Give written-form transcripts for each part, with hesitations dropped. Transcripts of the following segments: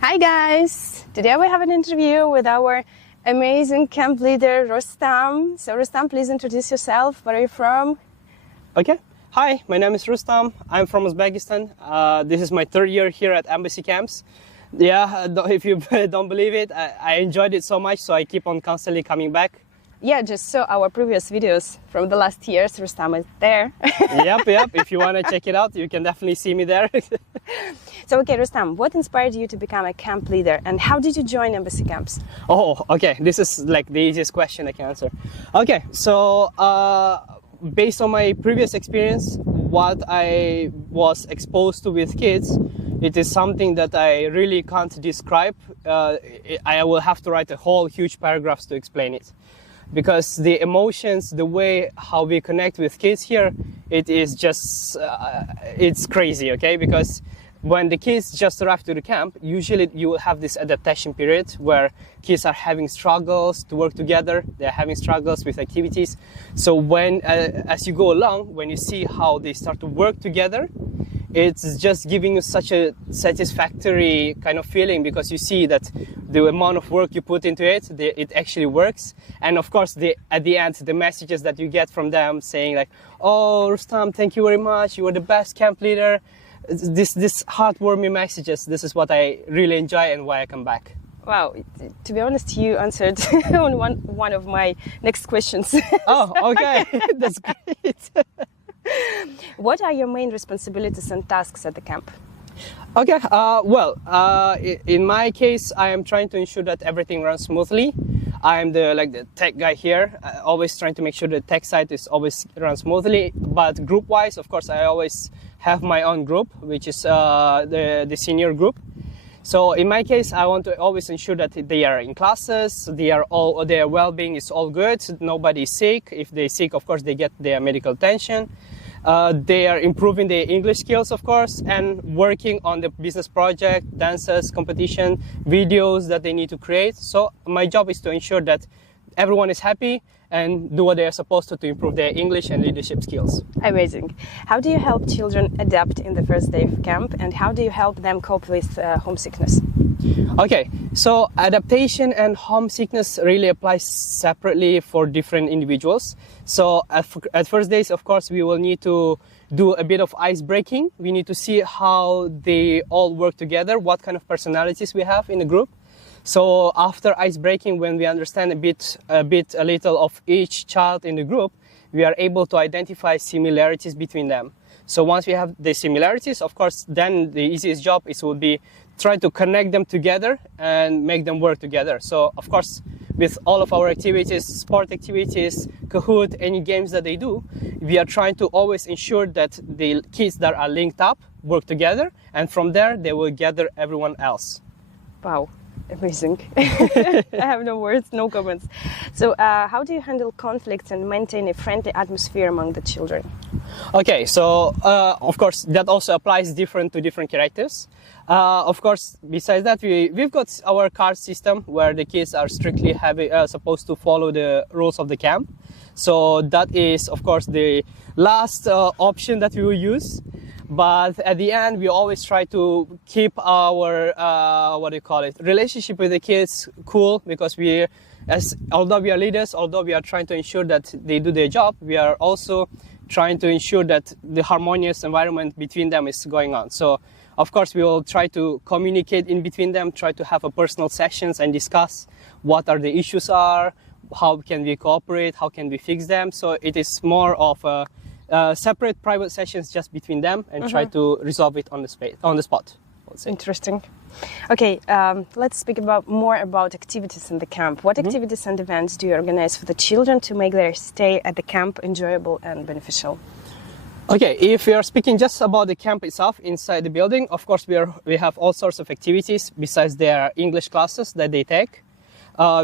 Hi guys! Today we have an interview with our amazing camp leader, Rustam. So Rustam, please introduce yourself. Where are you from? Okay. Hi, my name is Rustam. I'm from Uzbekistan. This is my third year here at Embassy Camps. Yeah, if you don't believe it, I enjoyed it so much, so I keep on constantly coming back. Yeah, just saw our previous videos from the last years. Rustam is there. Yep. If you want to check it out, you can definitely see me there. So, okay, Rustam, what inspired you to become a camp leader and how did you join Embassy Camps? Oh, okay. This is like the easiest question I can answer. Okay, so based on my previous experience, what I was exposed to with kids, it is something that I really can't describe. I will have to write a whole huge paragraphs to explain it. Because the emotions, the way how we connect with kids here, it is just, it's crazy, okay? Because when the kids just arrive to the camp, usually you will have this adaptation period where kids are having struggles to work together, they're having struggles with activities. So when, as you go along, when you see how they start to work together, it's just giving you such a satisfactory kind of feeling because you see that the amount of work you put into it, it actually works. And of course, at the end, the messages that you get from them saying like, oh, Rustam, thank you very much. You were the best camp leader. This heartwarming messages, this is what I really enjoy and why I come back. Wow, to be honest, you answered on one of my next questions. Oh, okay, that's great. What are your main responsibilities and tasks at the camp? Okay, in my case, I am trying to ensure that everything runs smoothly. I am the tech guy here, always trying to make sure the tech side is always run smoothly. But group-wise, of course, I always have my own group, which is the senior group. So in my case, I want to always ensure that they are in classes, their well-being is all good, nobody is sick. If they're sick, of course, they get their medical attention. They are improving their English skills, of course, and working on the business project, dances, competition, videos that they need to create. So my job is to ensure that everyone is happy and do what they are supposed to improve their English and leadership skills. Amazing. How do you help children adapt in the first day of camp and how do you help them cope with homesickness? Okay, so adaptation and homesickness really applies separately for different individuals. So at first days, of course, we will need to do a bit of ice breaking. We need to see how they all work together, what kind of personalities we have in the group. So after ice breaking, when we understand a little of each child in the group, we are able to identify similarities between them. So once we have the similarities, of course, then the easiest job would be try to connect them together and make them work together. So of course, with all of our activities, sport activities, Kahoot, any games that they do, we are trying to always ensure that the kids that are linked up work together, and from there they will gather everyone else. Wow. Amazing. I have no words, no comments. So how do you handle conflicts and maintain a friendly atmosphere among the children? Okay, so of course that also applies to different characters. Of course, besides that, we've got our card system where the kids are strictly supposed to follow the rules of the camp. So that is, of course, the last option that we will use. But at the end, we always try to keep our, relationship with the kids cool because although we are leaders, although we are trying to ensure that they do their job, we are also trying to ensure that the harmonious environment between them is going on. So, of course, we will try to communicate in between them, try to have a personal sessions and discuss what are the issues are, how can we cooperate, how can we fix them. So it is more of a separate private sessions just between them and try to resolve it on the spot. Interesting. Okay, let's speak more about activities in the camp. What activities and events do you organize for the children to make their stay at the camp enjoyable and beneficial? Okay, if we are speaking just about the camp itself inside the building, of course we have all sorts of activities besides their English classes that they take.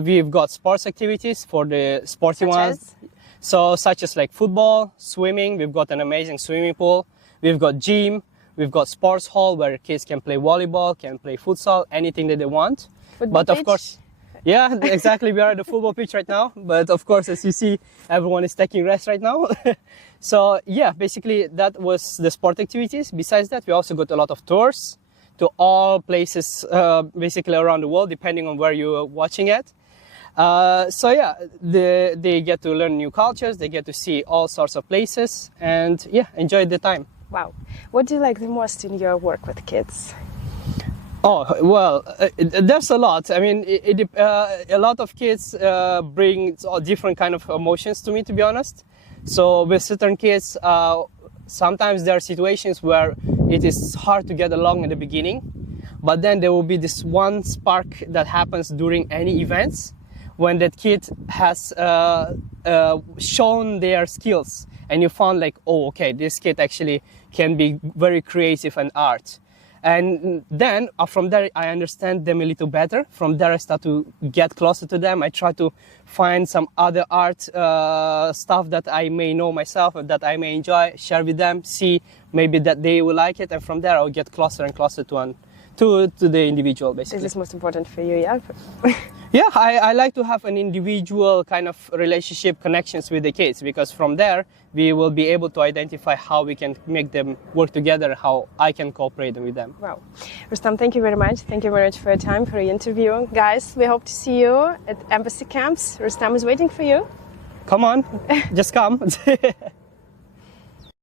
We've got sports activities for the sporty ones. So such as like football, swimming, we've got an amazing swimming pool. We've got gym, we've got sports hall where kids can play volleyball, can play futsal, anything that they want. But of course, yeah, exactly. We are at the football pitch right now. But of course, as you see, everyone is taking rest right now. So yeah, basically that was the sport activities. Besides that, we also got a lot of tours to all places basically around the world, depending on where you're watching it. So yeah, they get to learn new cultures, they get to see all sorts of places, and yeah, enjoy the time. Wow. What do you like the most in your work with kids? Oh, well, there's a lot. I mean, a lot of kids bring different kind of emotions to me, to be honest. So with certain kids, sometimes there are situations where it is hard to get along in the beginning, but then there will be this one spark that happens during any events when that kid has shown their skills, and you found like, oh, okay, this kid actually can be very creative and art. And then from there, I understand them a little better. From there, I start to get closer to them. I try to find some other art stuff that I may know myself or that I may enjoy, share with them, see maybe that they will like it. And from there, I'll get closer and closer to the individual, basically. This is most important for you, yeah? Yeah, I like to have an individual kind of relationship connections with the kids, because from there we will be able to identify how we can make them work together, how I can cooperate with them. Wow. Rustam, thank you very much. Thank you very much for your time, for your interview. Guys, we hope to see you at embassy camps. Rustam is waiting for you. Come on, just come.